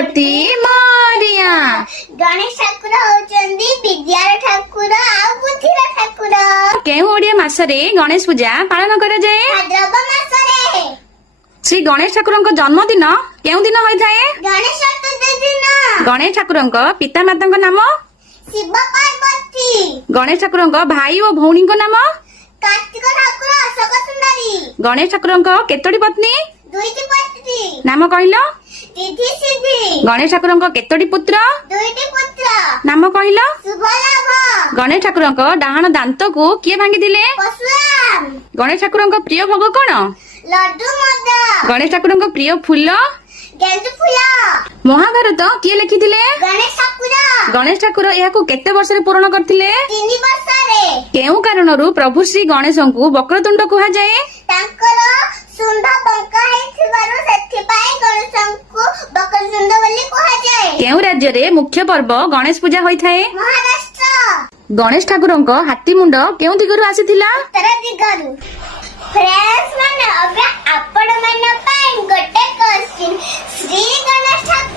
मूर्ति मोरिया। गणेश ठाकुर होचंदी विद्यार ठाकुर आ बुद्धिर ठाकुर। केउ ओडिया मासरे गणेश पूजा पालन करा जाए? भाद्रव मासरे। श्री गणेश ठाकुरଙ୍କ जन्मदिन केउ दिन होइथाए? गणेश चतुर्थी दिन। गणेश ठाकुरଙ୍କ पिता माताଙ୍କ नाम? शिव पार्वती। गणेश ठाकुरଙ୍କ भाई ओ भौणीଙ୍କ नाम? कार्तिक ठाकुर अशोक सुंदरी। गणेश ठाकुरଙ୍କ केतोटी पत्नी? दुईटी पत्नी। नाम कहिल? रिद्धि सिद्धि। गणेश ठाकुरଙ୍କ केतोटी पुत्र? दुईटी पुत्र। नाम कहिल? शुभ लाभ। गणेश ठाकुरଙ୍କ डाहाण दांतକୁ किए भांगी दिले? परशुराम। गणेश ठाकुरଙ୍କ प्रिय भोग कोन? लड्डू मोदक। गणेश ठाकुरଙ୍କ प्रिय फूल? गेंदू फूल। महाभारत किए लिखिथिले? गणेश ठाकुर। गणेश ठाकुर याकू केते वर्ष रे पूर्ण करथिले? 3 वर्षरे। केउ कारणरू प्रभु श्री गणेशଙ୍କୁ वक्रतुंड कुहा जाए? तांकर सुंड बंका हेथिबारु सेथिपाई गणेशଙ୍କୁ वक्रतुंड बोली कुहा जाए। केउ राज्य रे मुख्य पर्व गणेश पूजा होइथाए? महाराष्ट्र। गणेश ठाकुरଙ୍କ हाथी मुंड केउ दिगरु आसीथिला? उत्तर दिगरु। फ्रेंड्स माने अबे आपण मन पाई गोटे क्वेश्चन श्री गणेश ठाकुर